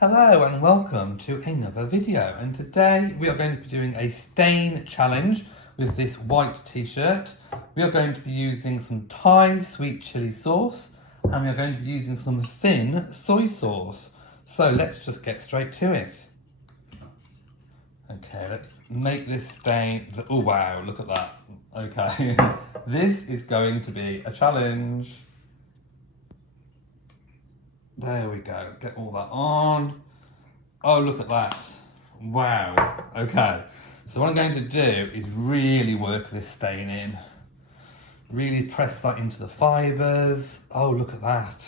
Hello and welcome to another video, and today we are going to be doing a stain challenge with this white t-shirt. We are going to be using some Thai sweet chili sauce and we are going to be using some thin soy sauce. So let's just get straight to it. Okay, let's make this stain. Oh wow, look at that. Okay, this is going to be a challenge. There we go, get all that on. Oh, look at that. Wow. Okay, so what I'm going to do is really work this stain in. Really press that into the fibres. Oh, look at that.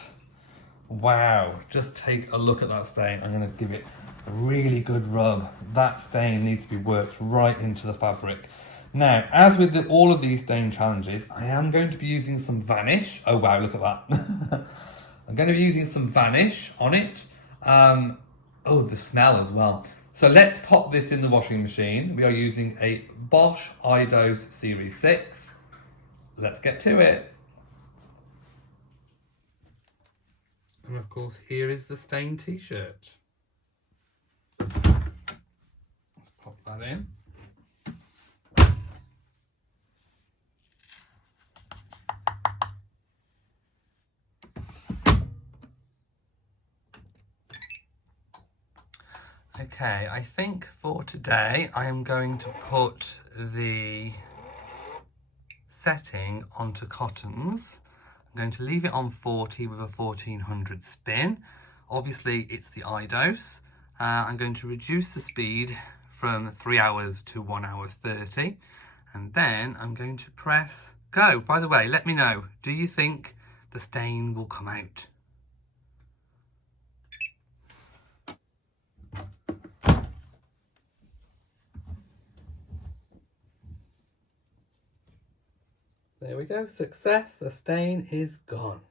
Wow, just take a look at that stain. I'm going to give it a really good rub. That stain needs to be worked right into the fabric. Now, as with all of these stain challenges, I am going to be using some Vanish. Oh wow, look at that. I'm going to be using some Vanish on it. Oh, the smell as well. So let's pop this in the washing machine. We are using a Bosch iDose Series 6. Let's get to it. And of course, here is the stained t-shirt. Let's pop that in. Okay, I think for today I am going to put the setting onto cottons. I'm going to leave it on 40 with a 1400 spin. Obviously it's the iDose. I'm going to reduce the speed from 3 hours to 1 hour 30, and then I'm going to press go. By the way, let me know, do you think the stain will come out? There we go, success, the stain is gone.